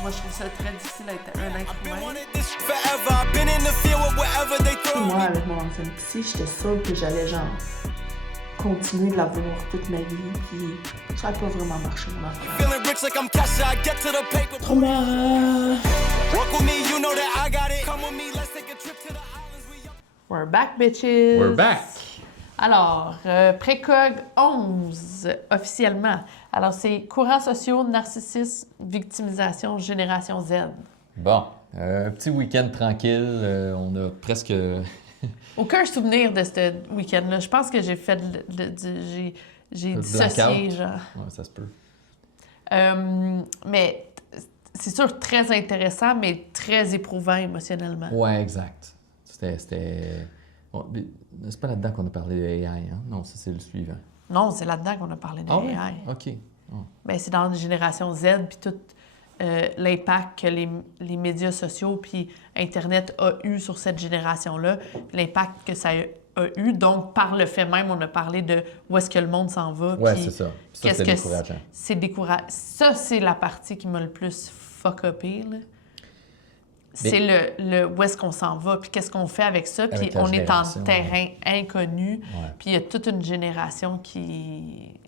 Moi, je trouve ça très difficile d'être un être humain. Moi, avec mon ancienne psy, j'étais sûre que j'allais genre continuer de la voir toute ma vie, puis ça n'a pas vraiment marché, mon affaire. We're back, bitches! We're back! Alors, Précog 11, officiellement. Alors, c'est courants sociaux, narcissisme, victimisation, génération Z. Bon, un petit week-end tranquille. On a presque... Aucun souvenir de ce week-end-là. Je pense que j'ai fait j'ai dissocié, genre. Ouais, ça se peut. Mais c'est sûr très intéressant, mais très éprouvant émotionnellement. Ouais, exact. C'était... Bon, c'est pas là-dedans qu'on a parlé de AI, hein? Non, ça, c'est le suivant. Non, c'est là-dedans qu'on a parlé de ouais? AI. OK. Oh. Ben, c'est dans la génération Z, puis tout l'impact que les médias sociaux puis Internet a eu sur cette génération-là, l'impact que ça a eu. Donc, par le fait même, on a parlé de où est-ce que le monde s'en va. Ouais, c'est ça. Ça, c'est décourageant. C'est décourageant. Ça, c'est la partie qui m'a le plus fuck-upé, là. C'est le où est-ce qu'on s'en va, puis qu'est-ce qu'on fait avec ça, puis on est en terrain inconnu, puis il y a toute une génération qui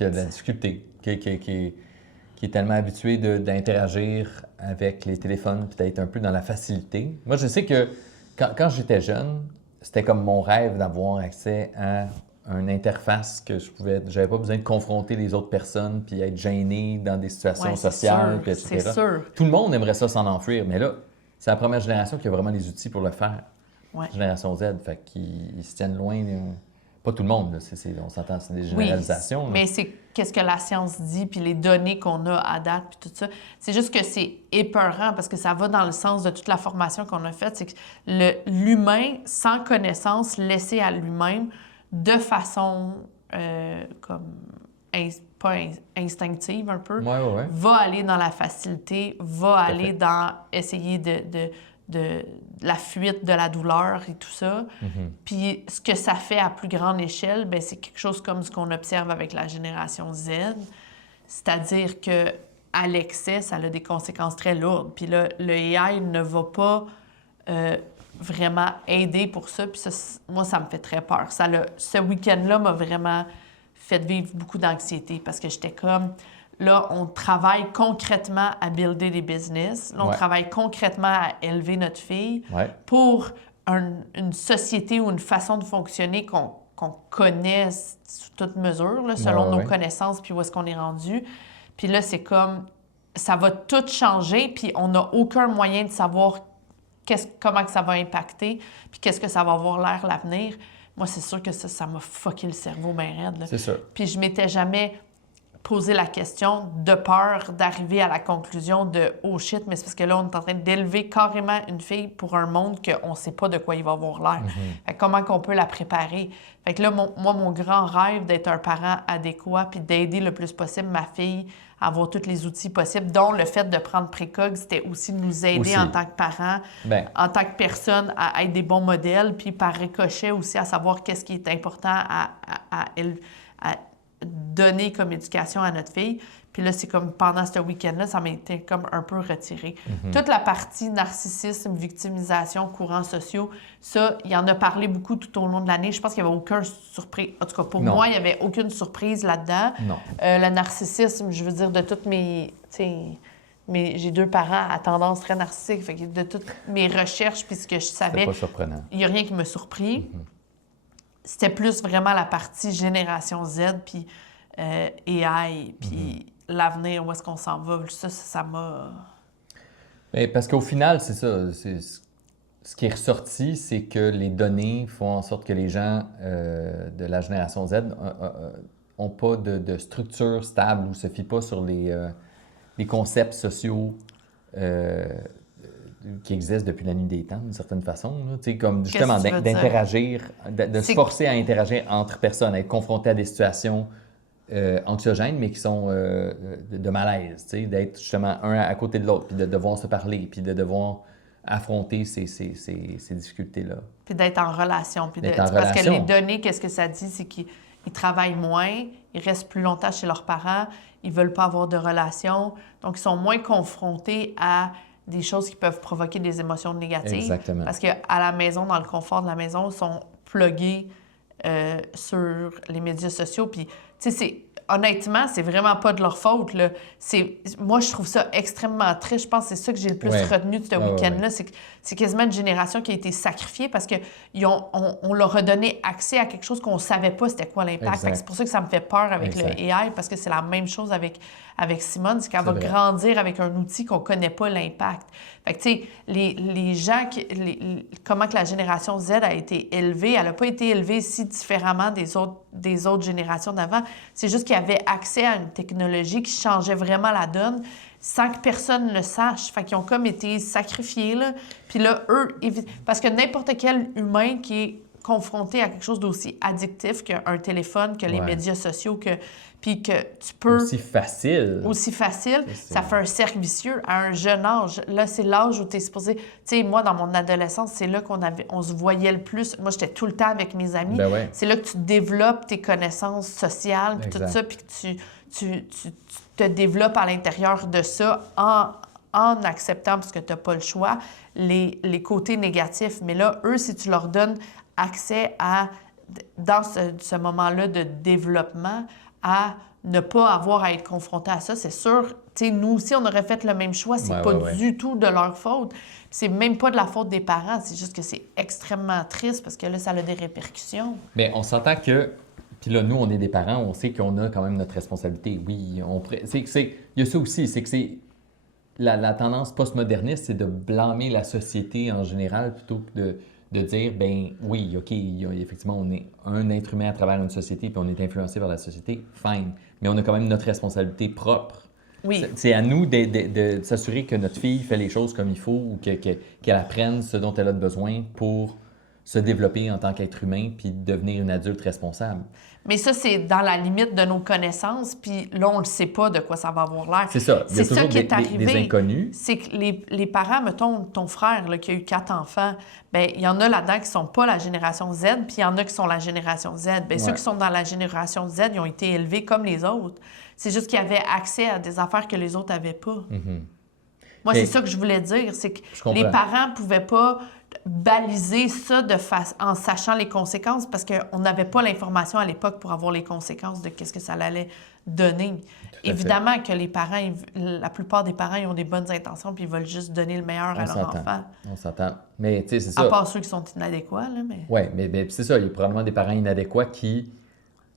a de la difficulté, qui est tellement habituée d'interagir avec les téléphones, puis d'être un peu dans la facilité. Moi, je sais que quand j'étais jeune, c'était comme mon rêve d'avoir accès à une interface que j'avais pas besoin de confronter les autres personnes, puis être gêné dans des situations sociales, puis etc. C'est sûr. Tout le monde aimerait ça s'en enfuir, mais là, c'est la première génération qui a vraiment les outils pour le faire. Ouais. Génération Z, fait qu'ils se tiennent loin. Pas tout le monde, là. On s'entend, c'est des généralisations. Oui, mais c'est qu'est-ce que la science dit, puis les données qu'on a à date, puis tout ça. C'est juste que c'est épeurant, parce que ça va dans le sens de toute la formation qu'on a faite. C'est que l'humain, sans connaissance, laissé à lui-même, de façon pas instinctive un peu, va aller dans la facilité, va aller dans essayer de la fuite de la douleur et tout ça. Mm-hmm. Puis ce que ça fait à plus grande échelle, bien, c'est quelque chose comme ce qu'on observe avec la génération Z. C'est-à-dire que à l'excès, ça a des conséquences très lourdes. Puis là, le AI ne va pas vraiment aider pour ça. Puis ça, moi, ça me fait très peur. Ce week-end-là m'a vraiment fait vivre beaucoup d'anxiété parce que j'étais comme... Là, on travaille concrètement à builder des business. Là, on travaille concrètement à élever notre fille pour une société ou une façon de fonctionner qu'on connaît sous toute mesure, là, selon nos connaissances, puis où est-ce qu'on est rendu. Puis là, c'est comme, ça va tout changer, puis on n'a aucun moyen de savoir comment que ça va impacter, puis qu'est-ce que ça va avoir l'air l'avenir. Moi, c'est sûr que ça m'a fucké le cerveau bien raide. Là. C'est sûr. Puis je m'étais jamais posé la question de peur d'arriver à la conclusion de « Oh shit, mais c'est parce que là, on est en train d'élever carrément une fille pour un monde qu'on ne sait pas de quoi il va avoir l'air. Fait que comment qu'on peut la préparer? » Fait que là, mon grand rêve d'être un parent adéquat puis d'aider le plus possible ma fille à avoir tous les outils possibles, dont le fait de prendre Précog, c'était aussi de nous aider en tant que parents, en tant que personne, à être des bons modèles, puis par ricochet aussi à savoir qu'est-ce qui est important à donner comme éducation à notre fille. Puis là, c'est comme pendant ce week-end-là, ça m'était comme un peu retiré. Toute la partie narcissisme, victimisation, courants sociaux, ça, il en a parlé beaucoup tout au long de l'année. Je pense qu'il n'y avait aucune surprise. En tout cas, pour moi, il n'y avait aucune surprise là-dedans. Non. Le narcissisme, je veux dire, de toutes mes... j'ai 2 parents à tendance très narcissique. Fait que de toutes mes recherches, puis ce que je savais... C'était pas surprenant. Il n'y a rien qui me surprit. C'était plus vraiment la partie génération Z, puis AI, puis l'avenir, où est-ce qu'on s'en va. Ça m'a... Bien, parce qu'au final, c'est ça. Ce qui est ressorti, c'est que les données font en sorte que les gens de la génération Z n'ont pas de structure stable ou ne se fient pas sur les concepts sociaux qui existent depuis la nuit des temps, d'une certaine façon. Là. Comme justement d'interagir, de se forcer à interagir entre personnes, à être confronté à des situations anxiogènes, mais qui sont de malaise, d'être justement un à côté de l'autre, puis de devoir se parler, puis de devoir affronter ces difficultés-là. Puis d'être en relation. Parce que les données, qu'est-ce que ça dit? C'est qu'ils ils travaillent moins, ils restent plus longtemps chez leurs parents, ils veulent pas avoir de relations, donc ils sont moins confrontés à des choses qui peuvent provoquer des émotions négatives. Exactement. Parce qu'à la maison, dans le confort de la maison, ils sont plugués sur les médias sociaux. Puis, tu sais, honnêtement, c'est vraiment pas de leur faute, là. Moi, je trouve ça extrêmement triste. Je pense que c'est ça que j'ai le plus retenu de ce week-end-là. C'est quasiment une génération qui a été sacrifiée parce qu'on leur a donné accès à quelque chose qu'on savait pas c'était quoi l'impact. C'est pour ça que ça me fait peur avec le AI, parce que c'est la même chose avec Simone, c'est qu'elle va grandir avec un outil qu'on connaît pas l'impact. Fait que, tu sais, les gens, comment que la génération Z a été élevée, elle n'a pas été élevée si différemment des autres générations d'avant. C'est juste qu'ils avaient accès à une technologie qui changeait vraiment la donne sans que personne ne le sache. Fait qu'ils ont comme été sacrifiés, là. Puis là, eux, parce que n'importe quel humain qui est confronté à quelque chose d'aussi addictif qu'un téléphone, que les médias sociaux, puis que tu peux... Aussi facile, ça fait un cercle vicieux à un jeune âge. Là, c'est l'âge où tu es supposé... Tu sais, moi, dans mon adolescence, c'est là on se voyait le plus. Moi, j'étais tout le temps avec mes amis. C'est là que tu développes tes connaissances sociales, puis tout ça, puis que tu te développes à l'intérieur de ça en acceptant, parce que tu n'as pas le choix, les côtés négatifs. Mais là, eux, si tu leur donnes accès à, dans ce moment-là de développement, à ne pas avoir à être confronté à ça, c'est sûr. Tu sais, nous aussi, on aurait fait le même choix. C'est pas du tout de leur faute. C'est même pas de la faute des parents. C'est juste que c'est extrêmement triste parce que là, ça a des répercussions. Bien, on s'entend que... Puis là, nous, on est des parents, on sait qu'on a quand même notre responsabilité. Oui, il y a ça aussi, c'est que c'est... La tendance postmoderniste, c'est de blâmer la société en général plutôt que de dire, ben oui, OK, effectivement, on est un être humain à travers une société puis on est influencé par la société, fine. Mais on a quand même notre responsabilité propre. Oui. C'est à nous de s'assurer que notre fille fait les choses comme il faut ou qu'elle apprenne ce dont elle a besoin pour se développer en tant qu'être humain puis devenir une adulte responsable. Mais ça, c'est dans la limite de nos connaissances, puis là, on ne sait pas de quoi ça va avoir l'air. C'est ça. Il y a toujours qui est arrivé, des inconnus. C'est que les parents, mettons, ton frère là, qui a eu 4 enfants, bien, il y en a là-dedans qui ne sont pas la génération Z, puis il y en a qui sont la génération Z. Bien, ceux qui sont dans la génération Z, ils ont été élevés comme les autres. C'est juste qu'ils avaient accès à des affaires que les autres n'avaient pas. Mm-hmm. Moi, c'est ça que je voulais dire, c'est que les parents ne pouvaient pas baliser ça en sachant les conséquences parce qu'on n'avait pas l'information à l'époque pour avoir les conséquences de qu'est-ce que ça allait donner. Évidemment que les parents, la plupart des parents, ils ont des bonnes intentions puis ils veulent juste donner le meilleur à leur enfant. On s'entend. Mais tu sais, c'est ça. À part ceux qui sont inadéquats, là, mais... Oui, mais c'est ça. Il y a probablement des parents inadéquats qui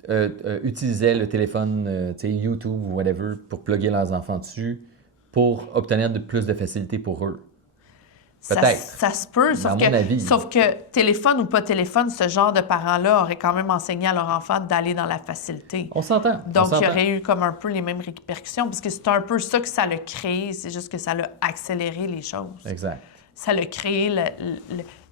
utilisaient le téléphone, tu sais, YouTube ou whatever, pour plugger leurs enfants dessus pour obtenir plus de facilité pour eux. Peut-être. Ça se peut, sauf que téléphone ou pas téléphone, ce genre de parents-là auraient quand même enseigné à leur enfant d'aller dans la facilité. On s'entend. Donc, il y aurait eu comme un peu les mêmes répercussions, parce que c'est un peu ça que ça l'a créé, c'est juste que ça l'a accéléré les choses. Exact. Ça l'a créé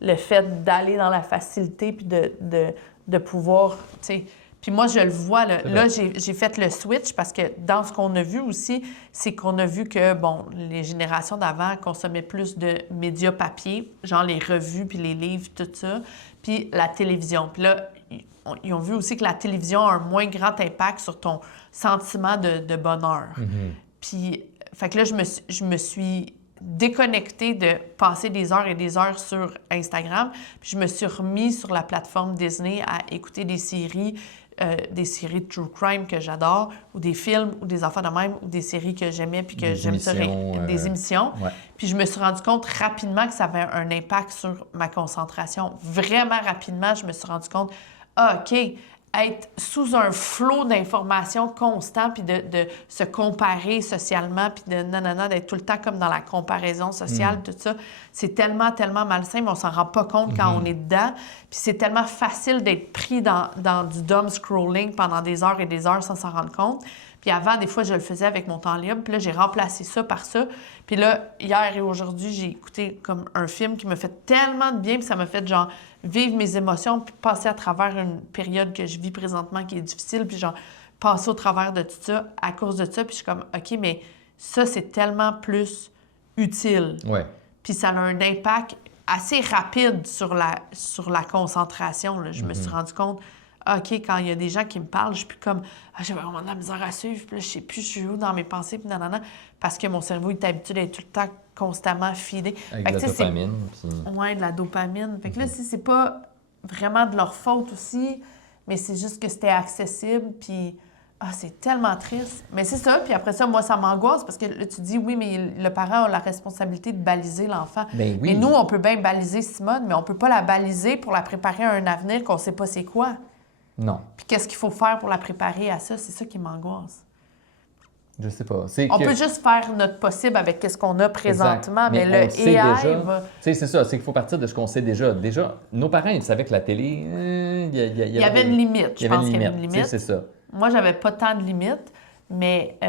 le fait d'aller dans la facilité puis de pouvoir, tu sais... Puis moi, je le vois, là j'ai fait le switch parce que dans ce qu'on a vu aussi, c'est qu'on a vu que, bon, les générations d'avant consommaient plus de médias papier, genre les revues puis les livres, tout ça, puis la télévision. Puis là, ils ont vu aussi que la télévision a un moins grand impact sur ton sentiment de bonheur. Mm-hmm. Puis, fait que là, je me suis déconnectée de passer des heures et des heures sur Instagram, puis je me suis remis sur la plateforme Disney à écouter des séries de true crime que j'adore, ou des films, ou des affaires de même, ou des séries que j'aimais, puis que j'aime ça, des émissions. Ouais. Puis je me suis rendu compte rapidement que ça avait un impact sur ma concentration. Vraiment rapidement, je me suis rendu compte, OK, être sous un flot d'informations constant, puis de se comparer socialement, puis d'être tout le temps comme dans la comparaison sociale, tout ça, c'est tellement, tellement malsain, mais on s'en rend pas compte quand on est dedans. Puis c'est tellement facile d'être pris dans du dumb scrolling pendant des heures et des heures sans s'en rendre compte. Puis avant, des fois, je le faisais avec mon temps libre. Puis là, j'ai remplacé ça par ça. Puis là, hier et aujourd'hui, j'ai écouté comme un film qui m'a fait tellement de bien. Puis ça m'a fait, genre, vivre mes émotions, puis passer à travers une période que je vis présentement qui est difficile. Puis genre, passer au travers de tout ça à cause de ça. Puis je suis comme, OK, mais ça, c'est tellement plus utile. Ouais. Puis ça a un impact assez rapide sur la concentration. Là. Je me suis rendu compte, OK, quand il y a des gens qui me parlent, je suis plus comme j'ai vraiment de la misère à suivre, puis là, je sais plus, je suis où dans mes pensées, puis nanana, parce que mon cerveau est habitué d'être tout le temps constamment feedé. Avec de la dopamine. Puis... Oui, de la dopamine. Fait que là, si c'est pas vraiment de leur faute aussi, mais c'est juste que c'était accessible, puis c'est tellement triste. Mais c'est ça, puis après ça, moi, ça m'angoisse, parce que là, tu dis, oui, mais le parent a la responsabilité de baliser l'enfant. Ben oui. Mais nous, on peut bien baliser Simone, mais on peut pas la baliser pour la préparer à un avenir qu'on sait pas c'est quoi. Non. Puis qu'est-ce qu'il faut faire pour la préparer à ça? C'est ça qui m'angoisse. Je sais pas. On peut juste faire notre possible avec ce qu'on a présentement, mais le AI va... Tu sais, c'est ça, c'est qu'il faut partir de ce qu'on sait déjà. Déjà, nos parents, ils savaient que la télé, il y avait une limite. Je pense qu'il y avait une limite. C'est ça. Moi, j'avais pas tant de limites, mais...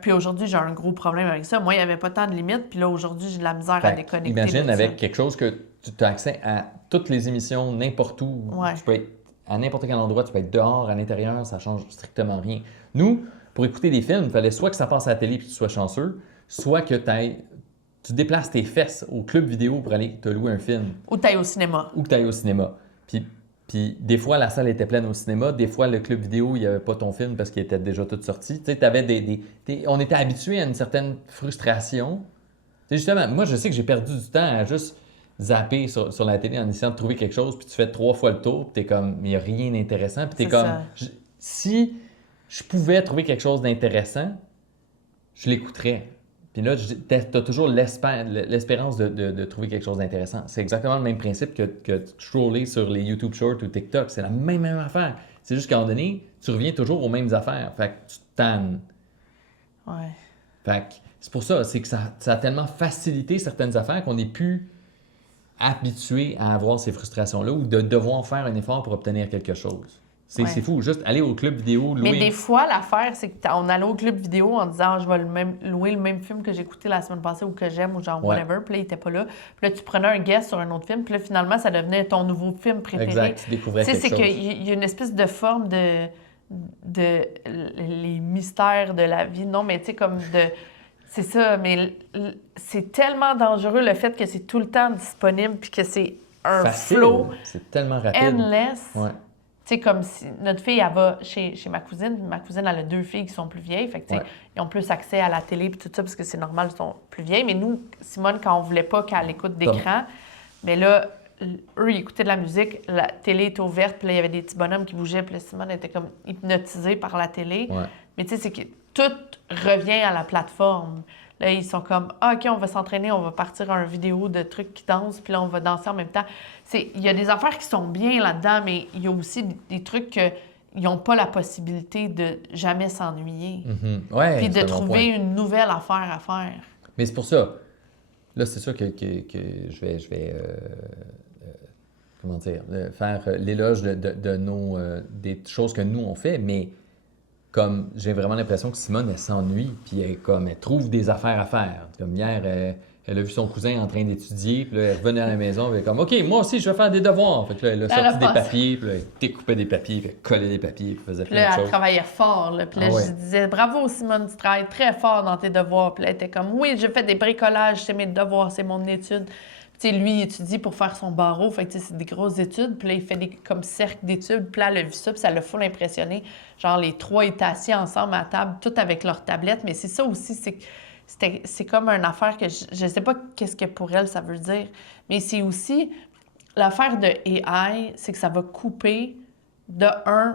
Puis aujourd'hui, j'ai un gros problème avec ça. Moi, il n'y avait pas tant de limites, puis là, aujourd'hui, j'ai de la misère à déconnecter. Imagine avec quelque chose que tu as accès à toutes les émissions, n'importe où. Ouais. Tu peux être à n'importe quel endroit, tu peux être dehors, à l'intérieur, ça change strictement rien. Nous, pour écouter des films, il fallait soit que ça passe à la télé et que tu sois chanceux, soit que tu déplaces tes fesses au club vidéo pour aller te louer un film. Ou tu ailles au cinéma. Ou que tu ailles au cinéma. Puis des fois, la salle était pleine au cinéma. Des fois, le club vidéo, il n'y avait pas ton film parce qu'il était déjà tout sorti. Tu sais, on était habitué à une certaine frustration. Tu sais, justement, moi, je sais que j'ai perdu du temps à juste zapper sur la télé en essayant de trouver quelque chose, puis tu fais 3 fois le tour, puis t'es comme, mais il n'y a rien d'intéressant. Puis t'es comme, si je pouvais trouver quelque chose d'intéressant, je l'écouterais. Puis là, tu as toujours l'espérance de trouver quelque chose d'intéressant. C'est exactement le même principe que troller sur les YouTube Shorts ou TikTok. C'est la même affaire. C'est juste qu'à un moment donné, tu reviens toujours aux mêmes affaires. Fait que tu te tannes. Ouais. Fait que c'est pour ça, c'est que ça a tellement facilité certaines affaires qu'on n'est plus habitué à avoir ces frustrations-là ou de devoir faire un effort pour obtenir quelque chose. C'est fou, juste aller au club vidéo, louer... Mais des fois, l'affaire, c'est qu'on allait au club vidéo en disant je vais louer le même film que j'ai écouté la semaine passée ou que j'aime ou genre whatever, puis là, il était pas là. Puis là, tu prenais un guest sur un autre film, puis là, finalement, ça devenait ton nouveau film préféré. Exact, tu découvrais quelque chose. Tu sais, c'est qu'il y a une espèce de forme de les mystères de la vie. Non, mais tu sais, comme de... C'est ça, mais c'est tellement dangereux le fait que c'est tout le temps disponible puis que c'est un flow... C'est tellement rapide. Endless. Ouais. Tu sais, comme si notre fille, elle va chez ma cousine. Ma cousine, elle a 2 filles qui sont plus vieilles. Fait que, tu sais, ils ont plus accès à la télé et tout ça parce que c'est normal, ils sont plus vieilles. Mais nous, Simone, quand on voulait pas qu'elle écoute d'écran, mais là, eux, ils écoutaient de la musique, la télé était ouverte, puis là, il y avait des petits bonhommes qui bougeaient, puis là, Simone était comme hypnotisée par la télé. Ouais. Mais tu sais, c'est que tout revient à la plateforme. Là, ils sont comme, OK, on va s'entraîner, on va partir à une vidéo de trucs qui dansent, puis là, on va danser en même temps. Il y a des affaires qui sont bien là-dedans, mais il y a aussi des trucs qu'ils n'ont pas la possibilité de jamais s'ennuyer. Mm-hmm. Ouais, puis de trouver une nouvelle affaire à faire. Mais c'est pour ça. Là, c'est sûr que je vais comment dire, faire l'éloge de nos des choses que nous, on fait, mais comme j'ai vraiment l'impression que Simone, elle s'ennuie, puis elle trouve des affaires à faire. Comme hier, elle a vu son cousin en train d'étudier, puis là, elle revenait à la maison, elle est comme « OK, moi aussi, je vais faire des devoirs. » Fait que là, elle a sorti des papiers, puis là, elle découpait des papiers, puis elle collait des papiers, puis faisait plein de choses. Elle travaillait fort, là. Puis là, je disais « Bravo, Simone, tu travailles très fort dans tes devoirs. » Puis là, elle était comme « Oui, je fais des bricolages, c'est mes devoirs, c'est mon étude. » Tu sais, lui, il étudie pour faire son barreau, fait que c'est des grosses études. Puis là, il fait des comme cercles d'études. Puis là, elle a vu ça, puis ça l'a full impressionné. Genre, les 3 étaient assis ensemble à table, tout avec leur tablette. Mais c'est ça aussi, c'est comme une affaire que je sais pas qu'est-ce que pour elle ça veut dire. Mais c'est aussi, l'affaire de AI, c'est que ça va couper,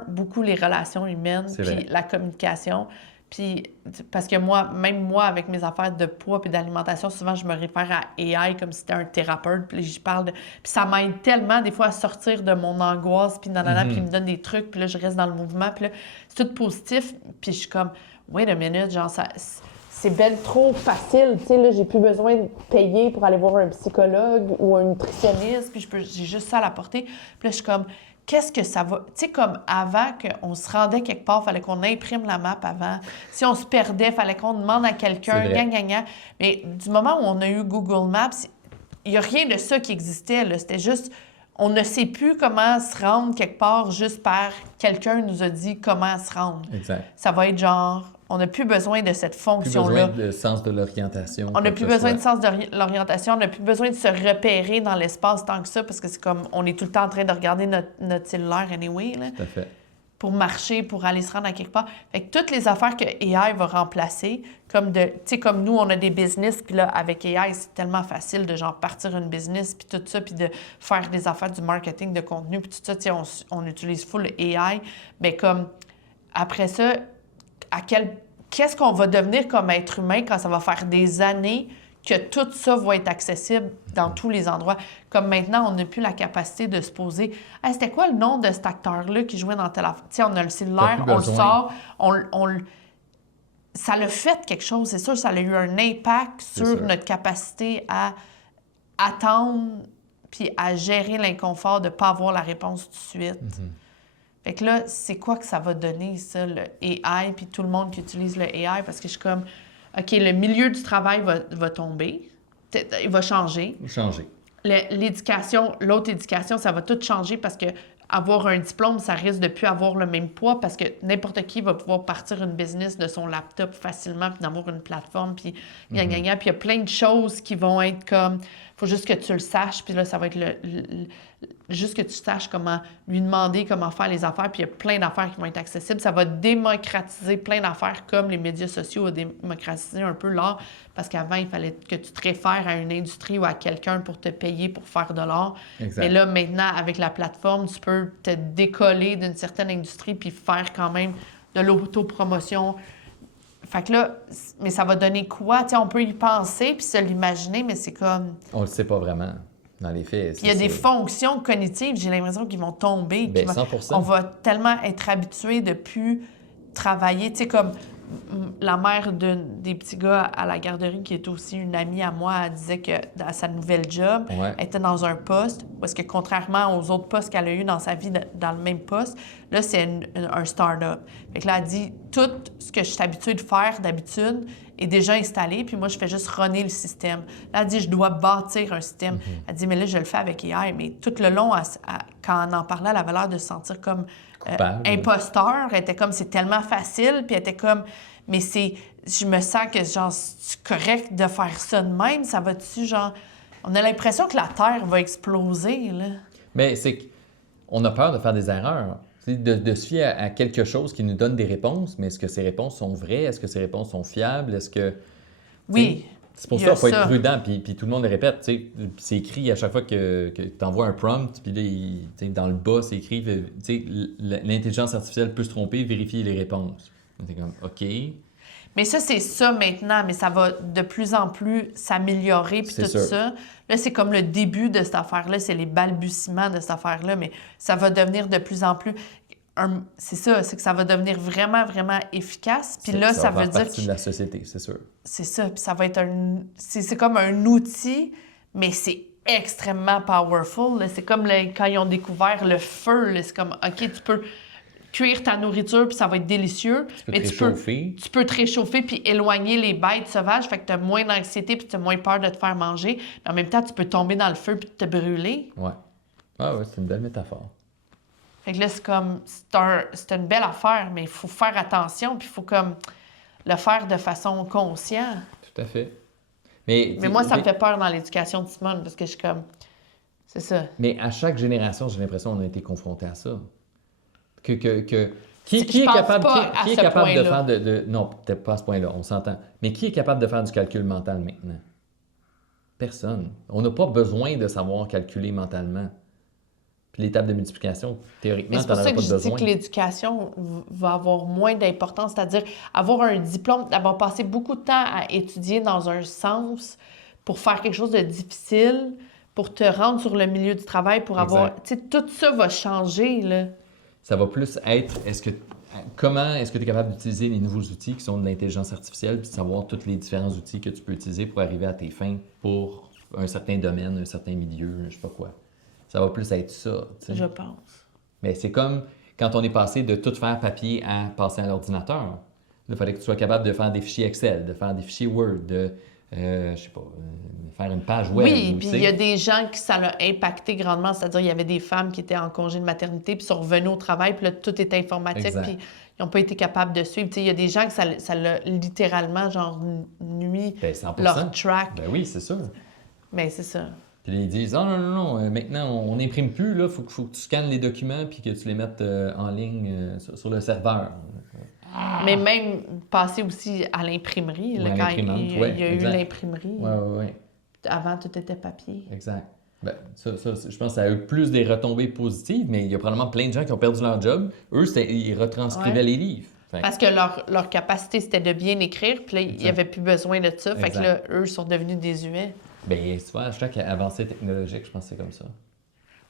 beaucoup les relations humaines, puis la communication. Puis, parce que même moi, avec mes affaires de poids et d'alimentation, souvent, je me réfère à AI comme si c'était un thérapeute. Puis j'y parle Puis ça m'aide tellement, des fois, à sortir de mon angoisse, puis nanana, puis il me donne des trucs, puis là, je reste dans le mouvement. Puis là, c'est tout positif. Puis je suis comme, wait a minute, genre, c'est ben trop facile. Tu sais, là, j'ai plus besoin de payer pour aller voir un psychologue ou un nutritionniste, puis j'ai juste ça à la portée. Puis là, je suis comme... Qu'est-ce que ça va... Tu sais, comme avant qu'on se rendait quelque part, il fallait qu'on imprime la map avant. Si on se perdait, il fallait qu'on demande à quelqu'un, gang. Mais du moment où on a eu Google Maps, il n'y a rien de ça qui existait, là. C'était juste... On ne sait plus comment se rendre quelque part juste par quelqu'un nous a dit comment se rendre. Exact. Ça va être genre... On n'a plus besoin de cette Plus fonction-là. besoin de sens de l'orientation. On n'a plus besoin de sens de l'orientation, on n'a plus besoin de se repérer dans l'espace tant que ça, parce que c'est comme, on est tout le temps en train de regarder notre cellulaire anyway, là, Tout à fait. pour marcher, pour aller se rendre à quelque part. Fait que toutes les affaires que AI va remplacer, comme comme nous, on a des business, puis là, avec AI, c'est tellement facile de genre partir une business, puis tout ça, puis de faire des affaires du marketing de contenu, puis tout ça, on utilise full AI. Mais comme, après ça, qu'est-ce qu'on va devenir comme être humain quand ça va faire des années que tout ça va être accessible dans tous les endroits? Comme maintenant, on n'a plus la capacité de se poser « Hey, c'était quoi le nom de cet acteur-là qui jouait dans telle affaire? » Tu sais, on a le cellulaire, on le sort, ça l'a fait quelque chose, c'est sûr, ça a eu un impact sur notre capacité à attendre puis à gérer l'inconfort de ne pas avoir la réponse tout de suite. Fait que là, c'est quoi que ça va donner, ça, le AI, puis tout le monde qui utilise le AI? Parce que je suis comme, OK, le milieu du travail va tomber, il va changer. L'éducation, l'autre éducation, ça va tout changer parce que avoir un diplôme, ça risque de plus avoir le même poids parce que n'importe qui va pouvoir partir une business de son laptop facilement puis d'avoir une plateforme, puis gagnant. Puis il y a plein de choses qui vont être comme... faut juste que tu le saches, puis là, ça va être juste que tu saches comment lui demander comment faire les affaires, puis il y a plein d'affaires qui vont être accessibles. Ça va démocratiser plein d'affaires comme les médias sociaux ont démocratisé un peu l'art, parce qu'avant, il fallait que tu te réfères à une industrie ou à quelqu'un pour te payer pour faire de l'art. Mais là, maintenant, avec la plateforme, tu peux te décoller d'une certaine industrie puis faire quand même de l'autopromotion. Fait que là, mais ça va donner quoi? T'sais, on peut y penser puis se l'imaginer, mais c'est comme... On le sait pas vraiment, dans les faits. Il y a des fonctions cognitives, j'ai l'impression, qui vont tomber. Bien, 100%. On va tellement être habitué de plus travailler. Tu sais, comme la mère des petits gars à la garderie, qui est aussi une amie à moi, elle disait que dans sa nouvelle job, elle était dans un poste, parce que contrairement aux autres postes qu'elle a eu dans sa vie dans le même poste, là, c'est un start-up. Fait que là, elle dit, tout ce que je suis habituée de faire d'habitude est déjà installé, puis moi, je fais juste runner le système. Là, elle dit, je dois bâtir un système. Elle dit, mais là, je le fais avec AI. Mais tout le long, quand on en parlait, elle avait l'air de se sentir comme imposteur. Elle était comme, c'est tellement facile, puis elle était comme, mais je me sens que, genre, c'est correct de faire ça de même. Ça va-tu, genre... On a l'impression que la Terre va exploser, là. Mais c'est qu'on a peur de faire des erreurs. De se fier à quelque chose qui nous donne des réponses, mais est-ce que ces réponses sont vraies? Est-ce que ces réponses sont fiables? Est-ce que... Oui. C'est pour ça qu'il faut être prudent, puis tout le monde le répète. C'est écrit à chaque fois que tu envoies un prompt, puis là, dans le bas, c'est écrit, l'intelligence artificielle peut se tromper, vérifier les réponses. C'est comme, OK. Mais ça, c'est ça maintenant, mais ça va de plus en plus s'améliorer, puis tout ça. Là, c'est comme le début de cette affaire-là, c'est les balbutiements de cette affaire-là, mais ça va devenir de plus en plus... c'est ça, c'est que ça va devenir vraiment, vraiment efficace. Puis là, ça veut dire... partie de la société, c'est sûr. C'est ça, puis ça va être c'est comme un outil, mais c'est extrêmement powerful. Là. C'est comme quand ils ont découvert le feu, là, c'est comme, OK, tu peux cuire ta nourriture, puis ça va être délicieux. Tu peux te réchauffer, puis éloigner les bêtes sauvages, fait que tu as moins d'anxiété, puis tu as moins peur de te faire manger. Mais en même temps, tu peux tomber dans le feu, puis te brûler. Ouais. Ah ouais, c'est une belle métaphore. Fait que là, c'est comme, c'est une belle affaire, mais il faut faire attention, puis il faut comme le faire de façon consciente. Tout à fait. Mais moi, ça me fait peur dans l'éducation de Simone, parce que je suis comme, c'est ça. Mais à chaque génération, j'ai l'impression qu'on a été confrontés à ça. Qui est capable de faire non, peut-être pas à ce point-là, on s'entend. Mais qui est capable de faire du calcul mental maintenant? Personne. On n'a pas besoin de savoir calculer mentalement. Puis les tables de multiplication, théoriquement, tu n'en as pas besoin. C'est pour ça que je dis que l'éducation va avoir moins d'importance, c'est-à-dire avoir un diplôme, avoir passé beaucoup de temps à étudier dans un sens pour faire quelque chose de difficile, pour te rendre sur le milieu du travail, pour avoir... Tu sais, tout ça va changer, là. Ça va plus être, comment est-ce que tu es capable d'utiliser les nouveaux outils qui sont de l'intelligence artificielle, puis de savoir tous les différents outils que tu peux utiliser pour arriver à tes fins pour un certain domaine, un certain milieu, je sais pas quoi. Ça va plus être ça. T'sais. Je pense. Mais c'est comme quand on est passé de tout faire papier à passer à l'ordinateur. Il fallait que tu sois capable de faire des fichiers Excel, de faire des fichiers Word, de je sais pas, faire une page web. Oui, puis il y a des gens qui ça l'a impacté grandement, c'est-à-dire il y avait des femmes qui étaient en congé de maternité puis sont revenues au travail, puis là, tout était informatique, Exact. puis ils n'ont pas été capables de suivre. Tu sais, il y a des gens que ça l'a littéralement, genre, nuit Ben, 100%. leur track. Ben oui, c'est sûr. Mais c'est ça. Puis là, ils disent, oh, non, maintenant, on n'imprime plus, là, faut que tu scannes les documents puis que tu les mettes en ligne sur le serveur. Mais même passer aussi à l'imprimerie, là, Ouais, quand l'imprimante, il y a eu exact. l'imprimerie. Ouais. Avant, tout était papier. Exact. Ben, ça, je pense que ça a eu plus des retombées positives, mais il y a probablement plein de gens qui ont perdu leur job. Eux, ils retranscrivaient les livres. Parce que leur capacité, c'était de bien écrire, puis là, il n'y avait plus besoin de ça. Fait que là, eux sont devenus désuets. Bien, tu vois, chaque avancée technologique, je pense que c'est comme ça.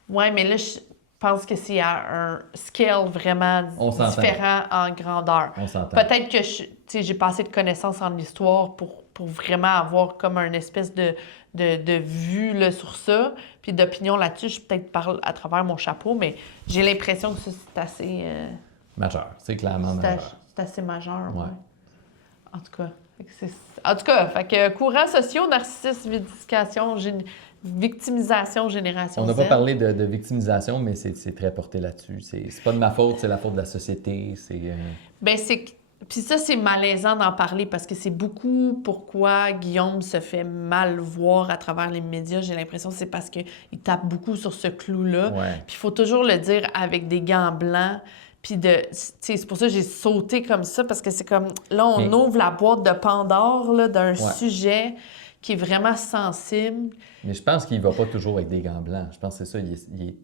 Oui, mais là, je pense que c'est à un scale vraiment différent en grandeur. On s'entend. Peut-être que j'ai pas assez de connaissances en histoire pour vraiment avoir comme un espèce de vue là, sur ça, puis d'opinion là-dessus. Je peut-être parle à travers mon chapeau, mais j'ai l'impression que ça, c'est assez... Majeur, c'est clairement majeur. C'est assez majeur, Ouais. En tout cas, fait que courants sociaux, narcissisme, victimisation, génération On n'a Z. pas parlé de victimisation, mais c'est très porté là-dessus. C'est pas de ma faute, c'est la faute de la société. Ben puis ça, c'est malaisant d'en parler parce que c'est beaucoup pourquoi Guillaume se fait mal voir à travers les médias. J'ai l'impression que c'est parce qu'il tape beaucoup sur ce clou-là. Ouais. Puis il faut toujours le dire avec des gants blancs. Puis c'est pour ça que j'ai sauté comme ça, parce que c'est comme, là, on ouvre la boîte de Pandore là, d'un sujet qui est vraiment sensible. Mais je pense qu'il ne va pas toujours avec des gants blancs. Je pense que c'est ça, il est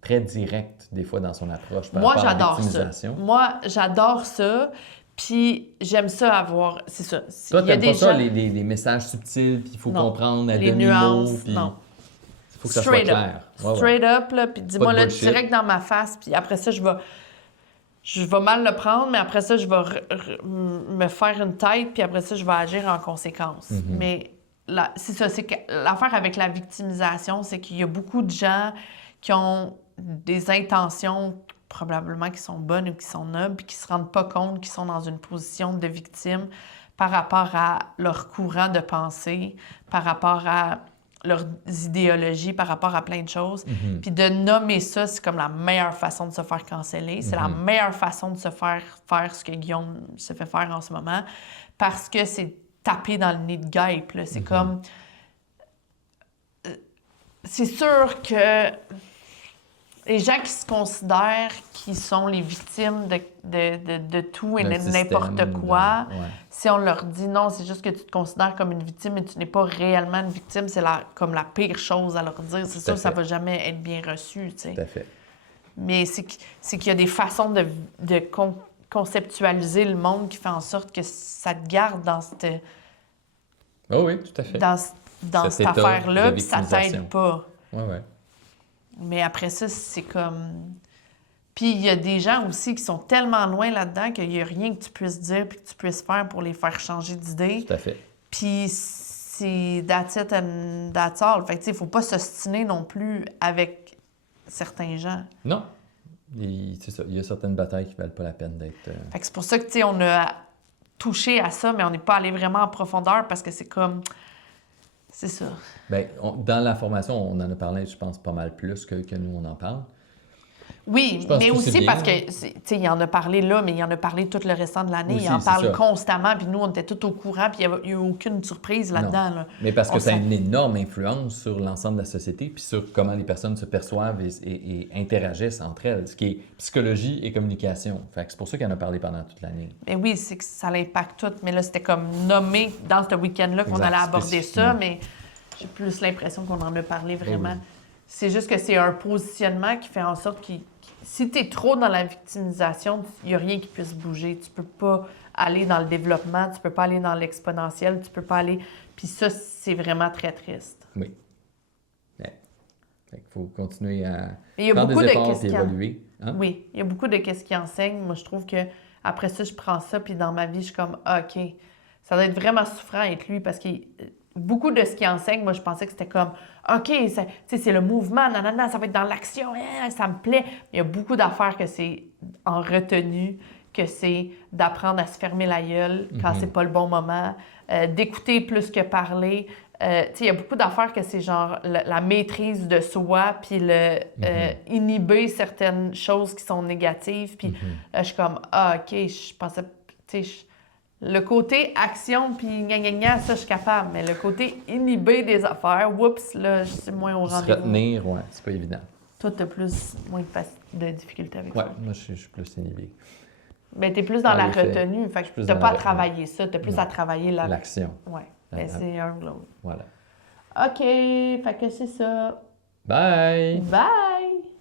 très direct des fois dans son approche par rapport à la victimisation. Moi, j'adore ça. Puis j'aime ça avoir... C'est ça. Toi, il y a t'aimes des pas ça, gens... les messages subtils, puis il faut Non. comprendre à Les demi-mot. nuances, Puis non. il faut que ça soit clair. Straight up, là, puis dis-moi là bullshit. direct dans ma face, puis après ça, je vais mal le prendre, mais après ça, je vais me faire une tête, puis après ça, je vais agir en conséquence. Mm-hmm. Mais c'est ça, c'est que l'affaire avec la victimisation, c'est qu'il y a beaucoup de gens qui ont des intentions probablement qui sont bonnes ou qui sont nobles, puis qui se rendent pas compte qu'ils sont dans une position de victime par rapport à leur courant de pensée, par rapport à leurs idéologies, par rapport à plein de choses. Mm-hmm. Puis de nommer ça, c'est comme la meilleure façon de se faire canceller. C'est la meilleure façon de se faire ce que Guillaume se fait faire en ce moment, parce que c'est taper dans le nez de guêpe. Là. C'est comme... C'est sûr que les gens qui se considèrent qui sont les victimes de tout et de n'importe quoi, si on leur dit non, c'est juste que tu te considères comme une victime et tu n'es pas réellement une victime, c'est comme la pire chose à leur dire. C'est sûr que ça ne va jamais être bien reçu. Tu sais. Tout à fait. Mais c'est qu'il y a des façons de conceptualiser le monde qui fait en sorte que ça te garde dans cette... Oh oui, tout à fait. Dans cette affaire-là, puis ça victimisation. t'aide pas. Oui. Mais après ça, c'est comme... Puis il y a des gens aussi qui sont tellement loin là-dedans qu'il n'y a rien que tu puisses dire puis que tu puisses faire pour les faire changer d'idée. Tout à fait. Puis c'est that's it and that's all. Fait que, tu sais, il ne faut pas s'ostiner non plus avec certains gens. Non. C'est ça. Il y a certaines batailles qui ne valent pas la peine d'être... Fait que c'est pour ça que, tu sais, on a touché à ça, mais on n'est pas allé vraiment en profondeur parce que c'est comme... C'est ça. Bien, dans la formation, on en a parlé, je pense, pas mal plus que nous, on en parle. Oui, mais aussi parce que, tu sais, il en a parlé là, mais il en a parlé tout le restant de l'année. Aussi, il en parle ça. constamment, puis nous, on était tous au courant, puis il n'y a eu aucune surprise là-dedans. Là. Mais parce que ça a une énorme influence sur l'ensemble de la société, puis sur comment les personnes se perçoivent et interagissent entre elles, ce qui est psychologie et communication. Fait que c'est pour ça qu'il en a parlé pendant toute l'année. Mais oui, c'est que ça l'impacte tout, mais là, c'était comme nommé dans ce week-end-là qu'on allait aborder ça, mais j'ai plus l'impression qu'on en a parlé vraiment. Oui. C'est juste que c'est un positionnement qui fait en sorte que si tu es trop dans la victimisation, il n'y a rien qui puisse bouger. Tu peux pas aller dans le développement, tu peux pas aller dans l'exponentiel, tu peux pas aller... Puis ça, c'est vraiment très triste. Oui. Ouais. Fait qu'il faut continuer à prendre des efforts et évoluer. Hein? Oui, il y a beaucoup de qu'est-ce qui enseigne. Moi, je trouve que après ça, je prends ça, puis dans ma vie, je suis comme, OK, ça doit être vraiment souffrant être lui, parce que beaucoup de ce qu'il enseigne, moi, je pensais que c'était comme, OK, c'est le mouvement, nanana, ça va être dans l'action, ça me plaît. Il y a beaucoup d'affaires que c'est en retenue, que c'est d'apprendre à se fermer la gueule quand c'est pas le bon moment, d'écouter plus que parler. Tu sais, il y a beaucoup d'affaires que c'est genre la maîtrise de soi, puis inhiber certaines choses qui sont négatives. Puis je suis comme, OK, je pensais, tu sais, le côté action, puis gna, ça, je suis capable. Mais le côté inhiber des affaires, oups, là, c'est moins au rendez-vous. Se retenir, ouais, c'est pas évident. Toi, t'as moins de difficultés avec ça. Ouais, moi, je suis plus inhibé. Ben, t'es plus dans la retenue. Fait que t'as pas à travailler ça. T'as plus à travailler l'action. Ouais. Ben, c'est un ou l'autre. Voilà. OK. Fait que c'est ça. Bye! Bye!